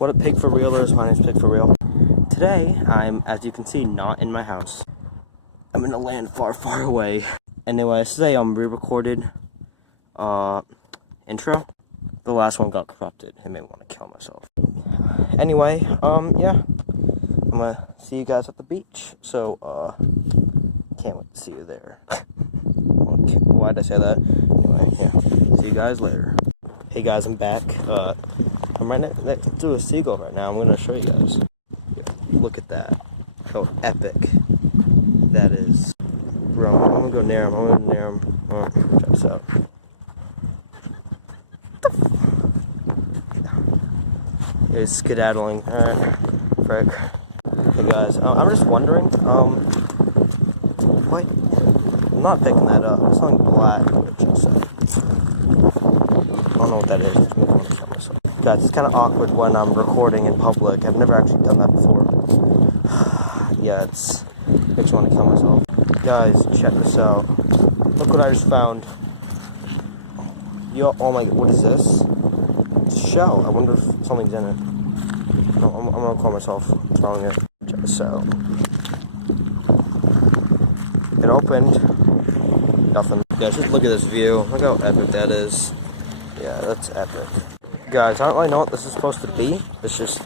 What up, Pigforrealers? My name's Pigforreal. Today, I'm, as you can see, not in my house. I'm in a land far, far away. Anyway, today I'm re-recorded intro. The last one got corrupted. It made me want to kill myself. Anyway, yeah. I'm gonna see you guys at the beach. So, can't wait to see you there. Why'd I say that? Anyway, yeah. See you guys later. Hey guys, I'm back. I'm right next to a seagull right now. I'm gonna show you guys. Yeah, look at that. How epic that is. Bro, I'm gonna go near him. Check this out. He's skedaddling. Alright. Frick. Hey guys, I'm just wondering, what? I'm not picking that up. It's something black. I don't know what that is. It's making me kill myself. Guys, it's kind of awkward when I'm recording in public. I've never actually done that before. Yeah, it makes me want to kill myself. Guys, check this out. Look what I just found. Yo, oh my god, what is this? It's a shell. I wonder if something's in it. I'm gonna call myself throwing it. Check this out. It opened. Nothing. Guys, just look at this view. Look how epic that is. Yeah, that's epic. Guys, I don't really know what this is supposed to be. It's just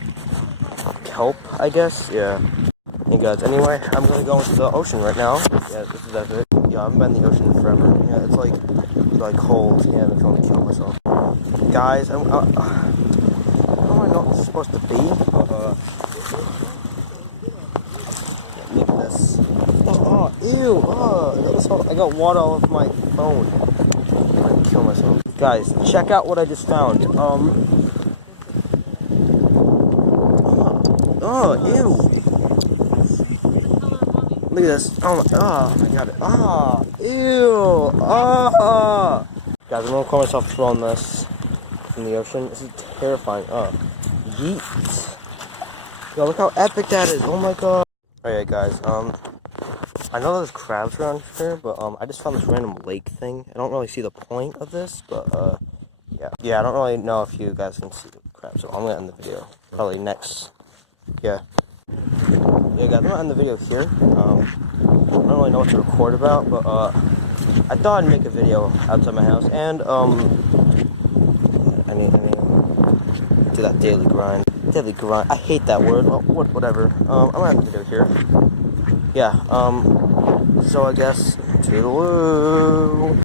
kelp, I guess. Yeah. Hey guys, anyway, I'm gonna go into the ocean right now. Yeah, this is epic. Yeah, I haven't been in the ocean forever. Yeah, it's like cold. Yeah, I'm trying to kill myself. Guys, I don't know what this is supposed to be. Look at this. Oh, ew. I got water all over my phone. I'm gonna kill myself. Guys, check out what I just found. Ew. Look at this. I got it. Ew. Guys, I'm gonna call myself throwing this in the ocean. This is terrifying. Yeet. Yo, look how epic that is. Oh my god. Alright, guys, I know there's crabs around here, but, I just found this random lake thing. I don't really see the point of this, but, yeah. Yeah, I don't really know if you guys can see the crabs, so I'm gonna end the video. Probably next. Yeah. Yeah, guys, I'm gonna end the video here. I don't really know what to record about, but, I thought I'd make a video outside my house, and, I need to do that daily grind. Daily grind. I hate that word. Oh, whatever. I'm gonna end the video here. Yeah, so I guess, toodaloo.